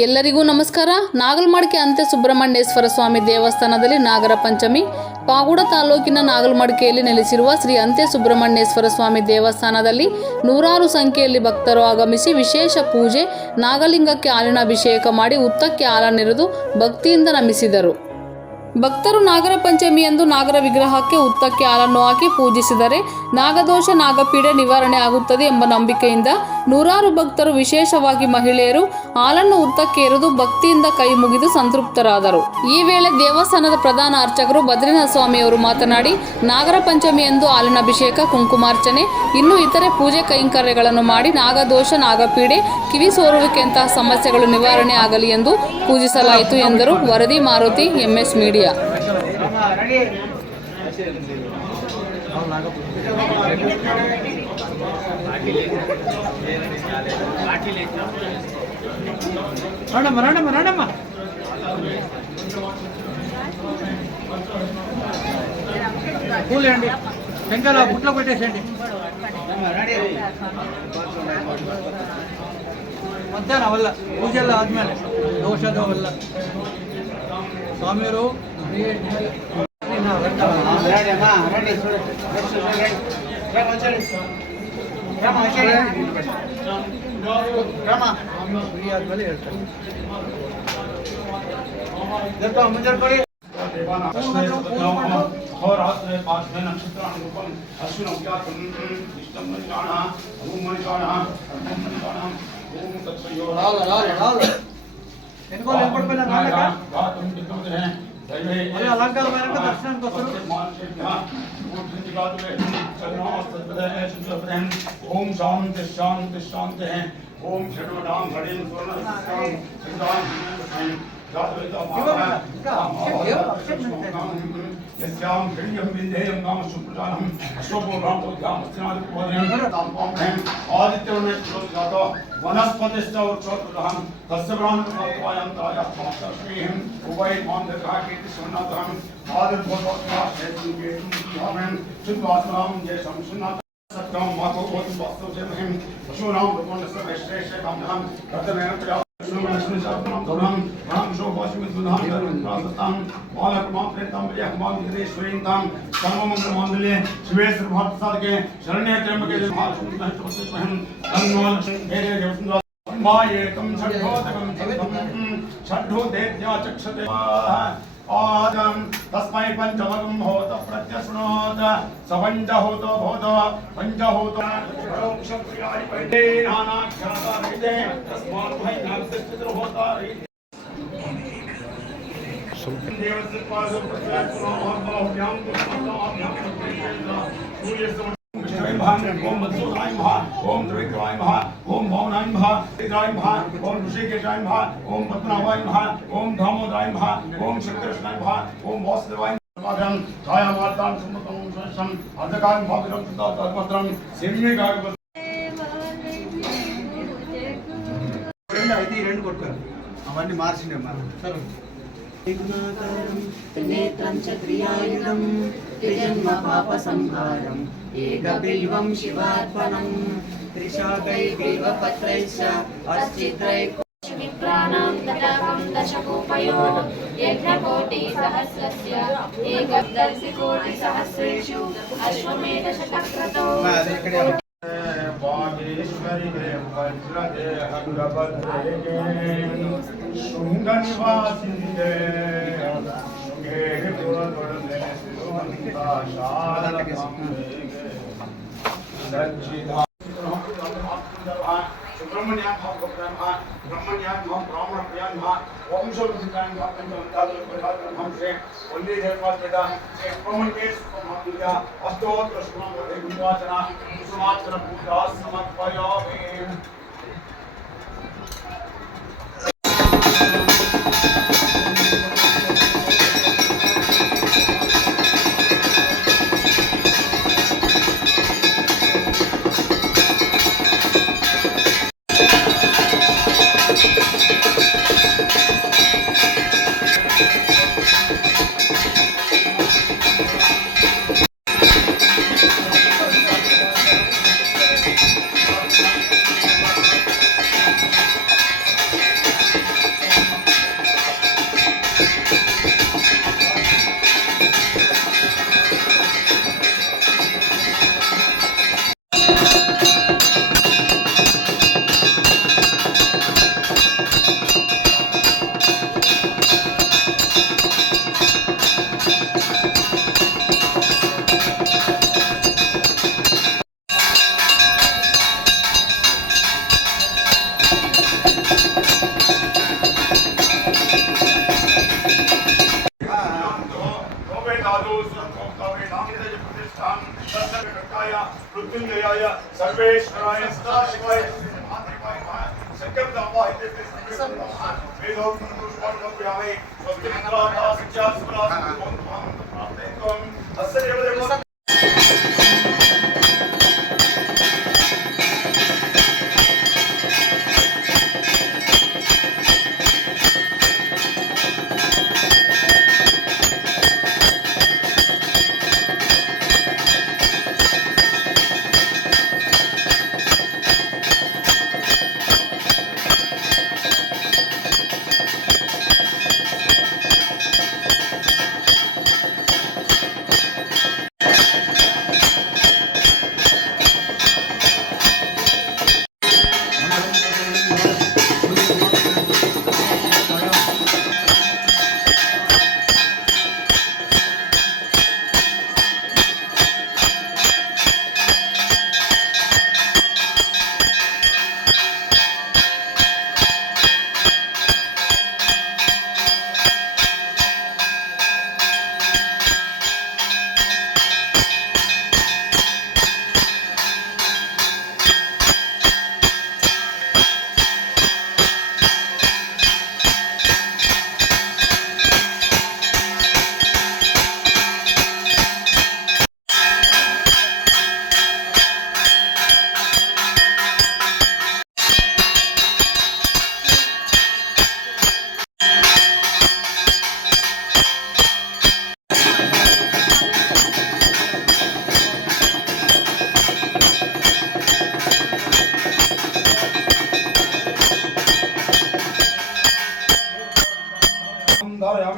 ಎಲ್ಲರಿಗೂ ನಮಸ್ಕಾರ. ನಾಗಲಮಡಿಕೆ ಅಂತೆ ಸುಬ್ರಹ್ಮಣ್ಯೇಶ್ವರ ಸ್ವಾಮಿ ದೇವಸ್ಥಾನದಲ್ಲಿ ನಾಗರ ಪಂಚಮಿ. ಪಾವಗಡ ತಾಲೂಕಿನ ನಾಗಲಮಡಿಕೆಯಲ್ಲಿ ನೆಲೆಸಿರುವ ಶ್ರೀ ಅಂತೆ ಸುಬ್ರಹ್ಮಣ್ಯೇಶ್ವರ ಸ್ವಾಮಿ ದೇವಸ್ಥಾನದಲ್ಲಿ ನೂರಾರು ಸಂಖ್ಯೆಯಲ್ಲಿ ಭಕ್ತರು ಆಗಮಿಸಿ ವಿಶೇಷ ಪೂಜೆ, ನಾಗಲಿಂಗಕ್ಕೆ ಹಾಲಿನ ಅಭಿಷೇಕ ಮಾಡಿ ಹುತ್ತಕ್ಕೆ ಹಾಲನ್ನೆರೆದು ಭಕ್ತಿಯಿಂದ ನಮಿಸಿದರು. ಭಕ್ತರು ನಾಗರ ಪಂಚಮಿಯಂದು ನಾಗರ ವಿಗ್ರಹಕ್ಕೆ ಹುತ್ತಕ್ಕೆ ಹಾಲನ್ನು ಹಾಕಿ ಪೂಜಿಸಿದರೆ ನಾಗದೋಷ ನಾಗಪೀಡೆ ನಿವಾರಣೆ ಆಗುತ್ತದೆ ಎಂಬ ನಂಬಿಕೆಯಿಂದ ನೂರಾರು ಭಕ್ತರು, ವಿಶೇಷವಾಗಿ ಮಹಿಳೆಯರು ಹಾಲನ್ನು ಹುತ್ತಕ್ಕೆ ಎರೆದು ಭಕ್ತಿಯಿಂದ ಕೈ ಮುಗಿದು ಸಂತೃಪ್ತರಾದರು. ಈ ವೇಳೆ ದೇವಸ್ಥಾನದ ಪ್ರಧಾನ ಅರ್ಚಕರು ಬದ್ರಿನಾಥ ಸ್ವಾಮಿಯವರು ಮಾತನಾಡಿ, ನಾಗರ ಪಂಚಮಿಯಂದು ಹಾಲಿನ ಅಭಿಷೇಕ, ಕುಂಕುಮಾರ್ಚನೆ, ಇನ್ನು ಇತರೆ ಪೂಜೆ ಕೈಂಕರ್ಯಗಳನ್ನು ಮಾಡಿ ನಾಗದೋಷ ನಾಗಪೀಡೆ ಕಿವಿ ಸೋರುವಿಕೆಯಂತಹ ಸಮಸ್ಯೆಗಳು ನಿವಾರಣೆ ಆಗಲಿ ಎಂದು ಪೂಜಿಸಲಾಯಿತು ಎಂದರು. ವರದಿ ಮಾರುತಿ, MS ಮೀಡಿಯಾ. పూలేండి శంకర బుట్లో పెట్టేసేయండి. మధ్యాహ్నం వల్ల పూజల ಆದ್ಮೇಲೆ ದೋಷದ ವಲ್ಲ ಸ್ವಾಮಿಯವರು ಆದ್ಮೇಲೆ ಹೇಳ್ತಾರೆ. ಮುಂಜಾನೆ ಕೊಡಿ. ओम शांति शांति शांति है. ओम षडवडाम घड़ीम यस्याम हिरण्यं विन्ध्येयं नाम सुप्रजानं अश्वपूर्वां तोद्यां अस्तिनादिपोदयं आदित्यवर्णे प्रोद्गातो वनस्पतिश्च वृक्षोत्तरं तस्य ब्रह्मत्वायं तायः पात्रश्रीं उभय मान्धकाकीर्ति सुन्नातं आदिर्भोतोत्तरा शेषं शुद्धात्मां जयसं सुन्नातं सत्यं मातो भवति वास्तव जयमहिं पशूनां भगवन्नस्य वैश्रेष्य कामनां कर्तमेन प्रजा आदम तस्मै पंचमगं होत प्रत्यशृणोत सपंचहोतो भूतो पंचहोतो परोक्षप्रियाय पैदे नानाख्याता रहिते तस्मात् भय नास्तित्व होता रहिते देवस्य पादो प्रत्यात्मनाभ्यां कुमाभ्यां सूर्यस्य ओम मत्सुराय महा, ओम त्रिविक्रमाय महा, ओम भवनाय महा, सिद्धाय महा, ओम ऋषिकेशाय महा, ओम पद्मनाभाय महा, ओम दामोदराय महा, ओम श्रीकृष्णाय महा, ओम वासुदेवाय महा. छायामार्तां सुमतं संसं अर्धकालं भागरं तत्मत्रं सेम्येगाग అయితే ఈ రెండు కొట్టుకోరు. అవన్నీ మార్చిండే సరే. नेत्रं च क्रियायुधं त्रिजन्म पापसंहारं एकबिल्वं शिवार्पणं त्रिशाकैर्बिल्वपत्रैश्च अर्चित्रैर्विप्राणां तदाकं दशकोपयो यज्ञकोटिसहस्रस्य एकदशकोटिसहस्रेषु अश्वमेधशतक्रतो वागेश्वरी वज्रदेह गुरभद्रे शृंगनिवासिने शुंगे पुरदुर्ने सुमंता शारदा सुब्रह्मण्यां ब्राह्मण प्रियां वंशोद्धान हमसे वंदे देवपादा सुब्रह्मण्येश महापूजा अष्टोत्र सुब्रह्मण्य गुरुवाचना कुसुमाचर पूजा समर्पयामि. मृत्युंजयाय सर्वेश्वराय सदाशिवाय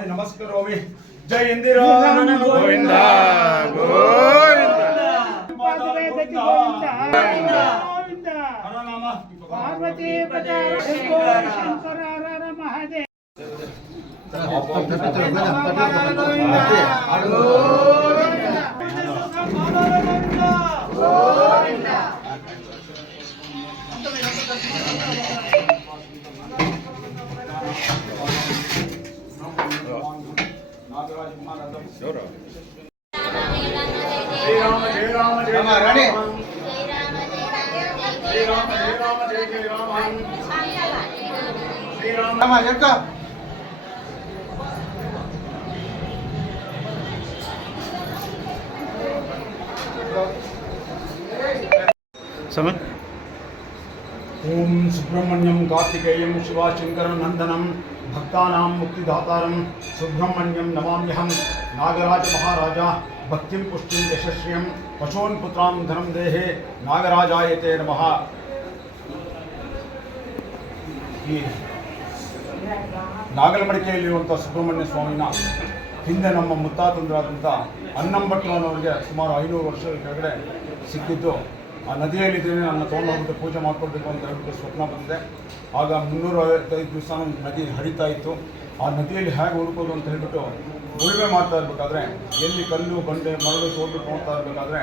नमस्करोमि जय इंदिरा गोविंद पार्वती पते शंकर हर महादेव जय राम जय राम जय राम रानी जय राम जय राम जय जय राम श्री राम राम जक्का समझ ओम सुब्रह्मण्यम कार्तिकेयं शिवाशंकरं नंदनं भक्तानां मुक्तिदातारं सुब्रह्मण्यं नमाम्यहं नागराज महाराजा भक्तिं पुष्टिं यशस्विं पशून् पुत्रान् धनं देहे नागराजायते नमः। ಈ ನಾಗಲಮಡಿಕೆಯಲ್ಲಿರುವಂಥ ಸುಬ್ರಹ್ಮಣ್ಯ ಸ್ವಾಮಿನ ಹಿಂದೆ ನಮ್ಮ ಮುತ್ತಾತಂದ್ರಾದಂಥ ಅನ್ನಂಭಟ್ರನವರಿಗೆ ಸುಮಾರು 500 ವರ್ಷಗಳ ಕೆಳಗಡೆ ಸಿಕ್ಕಿದ್ದು. ಆ ನದಿಯಲ್ಲಿದ್ದೇನೆ ನನ್ನ ತೊಗೊಂಡೋಗ್ಬಿಟ್ಟು ಪೂಜೆ ಮಾಡ್ಕೊಳ್ಬೇಕು ಅಂತ ಹೇಳ್ಬಿಟ್ಟು ಸ್ವಪ್ನ ಬಂದಿದೆ. ಆಗ 365 ದಿವಸ ನದಿ ಹರಿತಾ ಇತ್ತು. ಆ ನದಿಯಲ್ಲಿ ಹೇಗೆ ಹುಡುಕೋದು ಅಂತ ಹೇಳ್ಬಿಟ್ಟು ಉಳುಮೆ ಮಾಡ್ತಾ ಇರಬೇಕಾದ್ರೆ ಎಲ್ಲಿ ಕಲ್ಲು ಬಂಡೆ ಮರಳು ತೋಡ್ಬಿಟ್ಟು ನೋಡ್ತಾ ಇರಬೇಕಾದ್ರೆ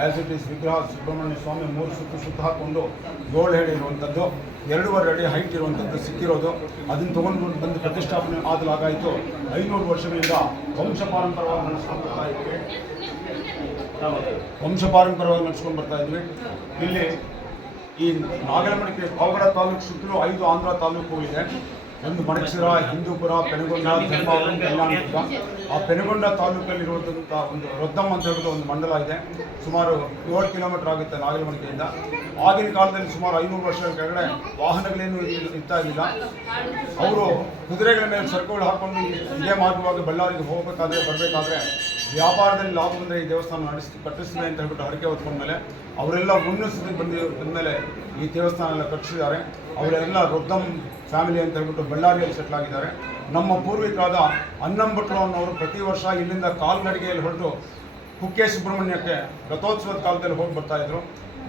ಆ್ಯಸ್ ಇಟ್ ಈಸ್ ವಿಗ್ರಹ ಸುಬ್ರಹ್ಮಣ್ಯ ಸ್ವಾಮಿ 3 ಸುತ್ತು ಹಾಕ್ಕೊಂಡು 7 ಅಡಿ ಇರುವಂಥದ್ದು, 2.5 ಅಡಿ ಹೈಟ್ ಇರುವಂಥದ್ದು ಸಿಕ್ಕಿರೋದು. ಅದನ್ನು ತೊಗೊಂಡು ಬಂದು ಪ್ರತಿಷ್ಠಾಪನೆ ಆದಲಾಗಾಯಿತು. 500 ವರ್ಷಗಳಿಂದ ವಂಶಪಾರಂಪರವಾಗಿ ನಡೆಸ್ಕೊಂಡು ಬರ್ತಾ ಇದ್ವಿ. ಇಲ್ಲಿ ಈ ನಾಗಲಮಡಿಕೆ ಪಾವಗಡ ತಾಲೂಕು ಸುತ್ತಲೂ 5 ಆಂಧ್ರ ತಾಲೂಕು ಇದೆ. ಒಂದು ಮಣಕ್ಸಿರ, ಹಿಂದೂಪುರ, ಪೆನುಗೊಂಡ, ಧರ್ಮಾವರಂ, ಕಲ್ಯಾಣಪುರ. ಆ ಪೆನುಗೊಂಡ ತಾಲೂಕಲ್ಲಿರುವಂಥ ಒಂದು ರೊದ್ದಮ್ ಅಂತ ಹೇಳ್ಬಿಟ್ಟು ಒಂದು ಮಂಡಲ ಇದೆ. ಸುಮಾರು 7 ಕಿಲೋಮೀಟರ್ ಆಗುತ್ತೆ ನಾಗಲಮಡಿಕೆಯಿಂದ. ಆಗಿನ ಕಾಲದಲ್ಲಿ ಸುಮಾರು 500 ವರ್ಷಗಳ ಕೆಳಗಡೆ ವಾಹನಗಳೇನು ಇರ್ತಾ ಇರಲಿಲ್ಲ. ಅವರು ಕುದುರೆಗಳ ಮೇಲೆ ಸರಕುಗಳು ಹಾಕ್ಕೊಂಡು ಇದೇ ಮಾರ್ಗವಾಗಿ ಬಳ್ಳಾರಿಗೆ ಹೋಗಬೇಕಾದ್ರೆ ಬರಬೇಕಾದ್ರೆ ವ್ಯಾಪಾರದಲ್ಲಿ ಲಾಭ ಬಂದರೆ ಈ ದೇವಸ್ಥಾನ ಕಟ್ಟಿಸ್ತೀವಿ ಅಂತ ಹೇಳ್ಬಿಟ್ಟು ಹರಕೆ ಹೊತ್ಕೊಂಡ್ಮೇಲೆ ಅವರೆಲ್ಲ ಮುನ್ನೆಸರಿಗೆ ಬಂದಮೇಲೆ ಈ ದೇವಸ್ಥಾನ ಎಲ್ಲ ಕಟ್ಟಿಸಿದ್ದಾರೆ. ಅವರೆಲ್ಲ ರೊದ್ದಮ್ ಫ್ಯಾಮಿಲಿ ಅಂತ ಹೇಳ್ಬಿಟ್ಟು ಬಳ್ಳಾರಿಯಲ್ಲಿ ಸೆಟ್ಲ್ ಆಗಿದ್ದಾರೆ. ನಮ್ಮ ಪೂರ್ವಿಕರಾದ ಅನ್ನಂಭಟ್ರು ಅನ್ನೋರು ಪ್ರತಿ ವರ್ಷ ಇಲ್ಲಿಂದ ಕಾಲ್ನಡಿಗೆಯಲ್ಲಿ ಹೊರಟು ಕುಕ್ಕೆ ಸುಬ್ರಹ್ಮಣ್ಯಕ್ಕೆ ರಥೋತ್ಸವದ ಕಾಲದಲ್ಲಿ ಹೋಗಿ ಬರ್ತಾಯಿದ್ರು.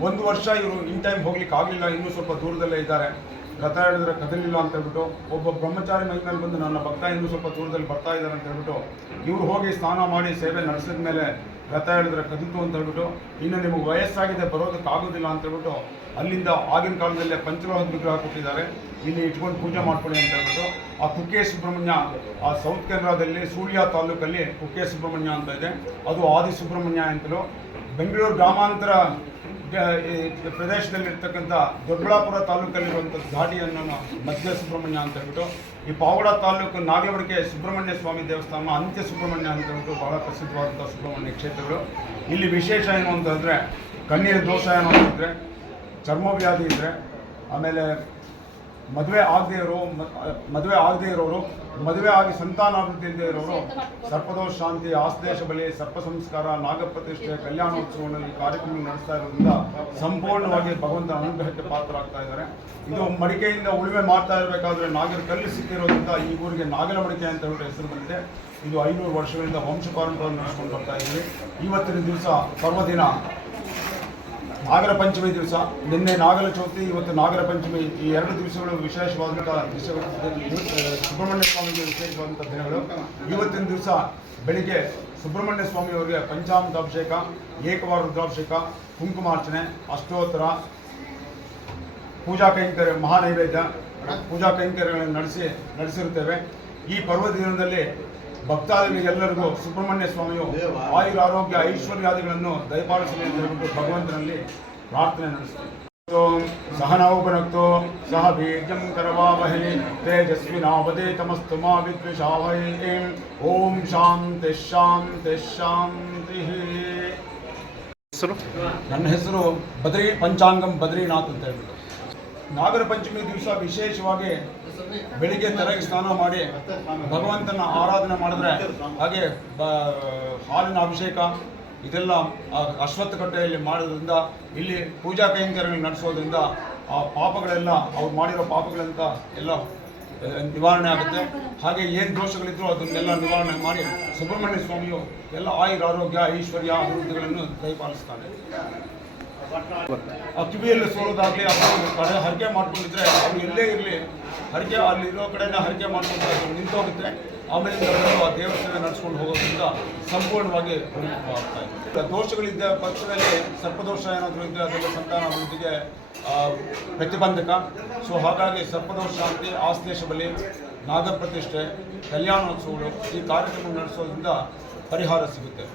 ಒಂದು ವರ್ಷ ಇವರು ಇನ್ ಟೈಮ್ ಹೋಗ್ಲಿಕ್ಕೆ ಆಗಲಿಲ್ಲ, ಇನ್ನೂ ಸ್ವಲ್ಪ ದೂರದಲ್ಲೇ ಇದ್ದಾರೆ. ರಥ ಹೇಳಿದ್ರೆ ಕದಲಿಲ್ಲ ಅಂತ ಹೇಳ್ಬಿಟ್ಟು ಒಬ್ಬ ಬ್ರಹ್ಮಚಾರಿ ಮೈ ಮೇಲೆ ಬಂದು ನನ್ನ ಭಕ್ತ ಇನ್ನೂ ಸ್ವಲ್ಪ ದೂರದಲ್ಲಿ ಬರ್ತಾ ಇದ್ದಾರೆ ಅಂತ ಹೇಳ್ಬಿಟ್ಟು ಇವ್ರು ಹೋಗಿ ಸ್ನಾನ ಮಾಡಿ ಸೇವೆ ನಡೆಸಿದ ಮೇಲೆ ರಥ ಹೇಳಿದ್ರೆ ಕದಿತು ಅಂತ ಹೇಳ್ಬಿಟ್ಟು ಇನ್ನು ನಿಮಗೆ ವಯಸ್ಸಾಗಿದೆ ಬರೋದಕ್ಕಾಗೋದಿಲ್ಲ ಅಂತ ಹೇಳ್ಬಿಟ್ಟು ಅಲ್ಲಿಂದ ಆಗಿನ ಕಾಲದಲ್ಲೇ ಪಂಚಲೋಹದ ವಿಗ್ರಹ ಕೊಟ್ಟಿದ್ದಾರೆ, ಇಲ್ಲಿ ಇಟ್ಕೊಂಡು ಪೂಜೆ ಮಾಡ್ಕೊಳ್ಳಿ ಅಂತ ಹೇಳ್ಬಿಟ್ಟು ಆ ಕುಕ್ಕೆ ಸುಬ್ರಹ್ಮಣ್ಯ ಆ ಸೌತ್ ಕೆನರಾದಲ್ಲಿ ಸುಳ್ಯ ತಾಲೂಕಲ್ಲಿ ಕುಕ್ಕೆ ಸುಬ್ರಹ್ಮಣ್ಯ ಅಂತ ಇದೆ, ಅದು ಆದಿ ಸುಬ್ರಹ್ಮಣ್ಯ ಅಂತಲೂ. ಬೆಂಗಳೂರು ಗ್ರಾಮಾಂತರ ಪ್ರದೇಶದಲ್ಲಿರ್ತಕ್ಕಂಥ ದೊಡ್ಡಬಳ್ಳಾಪುರ ತಾಲೂಕಲ್ಲಿರುವಂಥ ಘಾಟಿ ಅನ್ನೋ ಮಧ್ಯ ಸುಬ್ರಹ್ಮಣ್ಯ ಅಂತ ಹೇಳ್ಬಿಟ್ಟು, ಈ ಪಾವಗಡ ತಾಲೂಕು ನಾಗಲಮಡಿಕೆ ಸುಬ್ರಹ್ಮಣ್ಯ ಸ್ವಾಮಿ ದೇವಸ್ಥಾನ ಅಂತ್ಯ ಸುಬ್ರಹ್ಮಣ್ಯ ಅಂತ ಹೇಳ್ಬಿಟ್ಟು ಬಹಳ ಪ್ರಸಿದ್ಧವಾದಂಥ ಸುಬ್ರಹ್ಮಣ್ಯ ಕ್ಷೇತ್ರಗಳು. ಇಲ್ಲಿ ವಿಶೇಷ ಏನು ಅಂತಂದರೆ ಕಣ್ಣೀರ ದೋಷ ಏನೋ ಇದ್ದರೆ, ಚರ್ಮವ್ಯಾಧಿ ಇದ್ದರೆ, ಆಮೇಲೆ ಮದುವೆ ಆಗದೇ ಇರೋರು, ಮದುವೆ ಆಗಿ ಸಂತಾನಾಭಿವೃದ್ಧಿ ಇಲ್ಲದೆ ಇರೋರು, ಸರ್ಪದೋಷ ಶಾಂತಿ, ಆಸ್ದೇಶ ಬಲಿ, ಸರ್ಪ ಸಂಸ್ಕಾರ, ನಾಗಪ್ರತಿಷ್ಠೆ, ಕಲ್ಯಾಣೋತ್ಸವಗಳಲ್ಲಿ ಕಾರ್ಯಕ್ರಮ ನಡೆಸ್ತಾ ಇರೋದ್ರಿಂದ ಸಂಪೂರ್ಣವಾಗಿ ಭಗವಂತನ ಅನುಗ್ರಹಕ್ಕೆ ಪಾತ್ರರಾಗ್ತಾ ಇದ್ದಾರೆ. ಇದು ಮಡಿಕೆಯಿಂದ ಉಳುಮೆ ಮಾಡ್ತಾ ಇರಬೇಕಾದ್ರೆ ನಾಗರ ಕಲ್ಲು ಸಿಕ್ಕಿರೋದ್ರಿಂದ ಈ ಊರಿಗೆ ನಾಗಲಮಡಿಕೆ ಅಂತ ಹೇಳ್ಬಿಟ್ಟು ಹೆಸರು ಬಂದಿದೆ. ಇದು 500 ವರ್ಷಗಳಿಂದ ವಂಶ ಪರಂಪರೆ ನಡೆಸ್ಕೊಂಡು ಬರ್ತಾ ಇದ್ದೀವಿ. ಇವತ್ತಿನ ದಿವಸ ಪರ್ವದಿನ ನಾಗರ ಪಂಚಮಿ ದಿವಸ, ನಿನ್ನೆ ನಾಗರ ಚೌತಿ, ಇವತ್ತು ನಾಗರ ಪಂಚಮಿ. ಈ 2 ದಿವಸಗಳು ವಿಶೇಷವಾದಂಥ ಸುಬ್ರಹ್ಮಣ್ಯ ಸ್ವಾಮಿಗೆ ವಿಶೇಷವಾದಂಥ ದಿನಗಳು. ಇವತ್ತಿನ ದಿವಸ ಬೆಳಿಗ್ಗೆ ಸುಬ್ರಹ್ಮಣ್ಯ ಸ್ವಾಮಿಯವರಿಗೆ ಪಂಚಾಮೃತ ಅಭಿಷೇಕ, ಏಕವಾರ ರುದ್ರಾಭಿಷೇಕ, ಕುಂಕುಮಾರ್ಚನೆ, ಅಷ್ಟೋತ್ತರ, ಪೂಜಾ ಕೈಂಕರ್ಯ, ಮಹಾನೈವೇದ್ಯ ಪೂಜಾ ಕೈಂಕರ್ಯಗಳನ್ನು ನಡೆಸಿರುತ್ತೇವೆ. ಈ ಪರ್ವ ದಿನದಲ್ಲಿ ಭಕ್ತಾದಿಗಳಿಗೆಲ್ಲರಿಗೂ ಸುಬ್ರಹ್ಮಣ್ಯ ಸ್ವಾಮಿಯು ಆಯುರ ಆರೋಗ್ಯ ಐಶ್ವರ್ಯಾದಿಗಳನ್ನು ದಯಪಾಲಿಸಲಿ ಅಂತ ಹೇಳ್ಬಿಟ್ಟು ಭಗವಂತನಲ್ಲಿ ಪ್ರಾರ್ಥನೆ ನಡೆಸ್ತೀವಿ. ಸಹನೌ ಭುನಕ್ತೋ ಸಹ ಬೀಜಂ ಕರವಾವಹೈ ತೇಜಸ್ವಿನಾವಧೇತಮಸ್ತು ಮಾ ವಿದ್ವಿಷಾವಹೈ. ಓಂ ಶಾಂತಿ ಶಾಂತಿ ಶಾಂತಿ. ನನ್ನ ಹೆಸರು ಪಂಚಾಂಗಂ ಬದ್ರಿನಾಥ್ ಅಂತ ಹೇಳ್ಬಿಟ್ಟು. ನಾಗರ ಪಂಚಮಿ ದಿವಸ ವಿಶೇಷವಾಗಿ ಬೆಳಿಗ್ಗೆ ತೆರೆಗೆ ಸ್ನಾನ ಮಾಡಿ ಭಗವಂತನ ಆರಾಧನೆ ಮಾಡಿದ್ರೆ, ಹಾಗೆ ಹಾಲಿನ ಅಭಿಷೇಕ ಇದೆಲ್ಲ ಅಶ್ವತ್ಥ ಕಟ್ಟೆಯಲ್ಲಿ ಮಾಡೋದ್ರಿಂದ, ಇಲ್ಲಿ ಪೂಜಾ ಕೈಂಕರ್ಯಗಳು ನಡೆಸೋದ್ರಿಂದ ಆ ಪಾಪಗಳೆಲ್ಲ ಅವ್ರು ಮಾಡಿರೋ ಪಾಪಗಳಂತ ಎಲ್ಲ ನಿವಾರಣೆ ಆಗುತ್ತೆ. ಹಾಗೆ ಏನು ದೋಷಗಳಿದ್ರು ಅದನ್ನೆಲ್ಲ ನಿವಾರಣೆ ಮಾಡಿ ಸುಬ್ರಹ್ಮಣ್ಯ ಸ್ವಾಮಿಯು ಎಲ್ಲ ಆಯುರ ಆರೋಗ್ಯ ಐಶ್ವರ್ಯ ಅಭಿವೃದ್ಧಿಗಳನ್ನು ದಯಪಾಲಿಸ್ತಾನೆ. ಆ ಕಿವಿಯಲ್ಲಿ ಸೋಲೋದಾಗಲಿ, ಕಡೆ ಹರಕೆ ಮಾಡ್ಕೊಂಡಿದ್ರೆ ಅವ್ರು ಎಲ್ಲೇ ಇರಲಿ ಹರಕೆ ಅಲ್ಲಿರೋ ಕಡೆನ ಹರಕೆ ಮಾಡ್ಕೊಂಡ್ರೆ ಅದು ನಿಂತೋಗುತ್ತೆ. ಆಮೇಲೆ ಆ ದೇವಸ್ಥಾನ ನಡೆಸ್ಕೊಂಡು ಹೋಗೋದ್ರಿಂದ ಸಂಪೂರ್ಣವಾಗಿ ಆಗ್ತಾ ಇದೆ. ದೋಷಗಳಿದ್ದ ಪಕ್ಷದಲ್ಲಿ ಸರ್ಪದೋಷ ಏನಾದರೂ ಇದ್ದರೆ ಅದೆಲ್ಲ ಸಂತಾನ ಅಭಿವೃದ್ಧಿಗೆ ಪ್ರತಿಬಂಧಕ. ಸೊ ಹಾಗಾಗಿ ಸರ್ಪದೋಷ ಶಾಂತಿ, ಆಸ್ದೇಶ ಬಲಿ, ನಾಗಪ್ರತಿಷ್ಠೆ, ಕಲ್ಯಾಣೋತ್ಸವಗಳು ಈ ಕಾರ್ಯಕ್ರಮ ನಡೆಸೋದ್ರಿಂದ ಪರಿಹಾರ ಸಿಗುತ್ತೆ.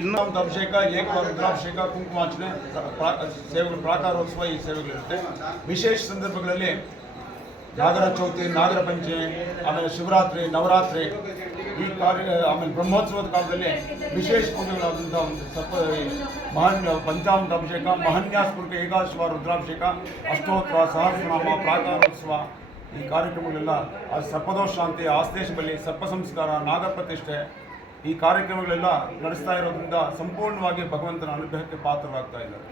ಇನ್ನೊಂದು ಅಭಿಷೇಕ, ಏಕವಾರ ರುದ್ರಾಭಿಷೇಕ, ಕುಂಕುಮಾರ್ಚನೆ, ಸೇವೆಗಳು, ಪ್ರಾಕಾರೋತ್ಸವ ಈ ಸೇವೆಗಳಿರುತ್ತೆ. ವಿಶೇಷ ಸಂದರ್ಭಗಳಲ್ಲಿ ನಾಗರ ಚೌತಿ, ನಾಗರ ಪಂಚಮಿ, ಆಮೇಲೆ ಶಿವರಾತ್ರಿ, ನವರಾತ್ರಿ ಈ ಆಮೇಲೆ ಬ್ರಹ್ಮೋತ್ಸವದ ಕಾಲದಲ್ಲಿ ವಿಶೇಷ ಪೂಜೆಗಳಾದಂಥ ಒಂದು ಪಂಚಾಮೃತ ಅಭಿಷೇಕ, ಮಹನ್ಯಾಸ್ಪೂರ್ವಕ ಏಕಾದಶವಾರ ರುದ್ರಾಭಿಷೇಕ, ಅಷ್ಟೋತ್ತರ, ಸಹಸ್ರನಾಮ, ಪ್ರಾಕಾರೋತ್ಸವ ಈ ಕಾರ್ಯಕ್ರಮಗಳೆಲ್ಲ ಸರ್ಪದೋಷ ಶಾಂತಿ, ಆಸ್ದೇಶ ಬಲಿ, ಸರ್ಪ ಸಂಸ್ಕಾರ, ನಾಗಪ್ರತಿಷ್ಠೆ ಈ ಕಾರ್ಯಕ್ರಮಗಳೆಲ್ಲ ನಡೆಸ್ತಾ ಇರೋದ್ರಿಂದ ಸಂಪೂರ್ಣವಾಗಿ ಭಗವಂತನ ಅನುಗ್ರಹಕ್ಕೆ ಪಾತ್ರರಾಗ್ತಾ ಇದ್ದಾರೆ.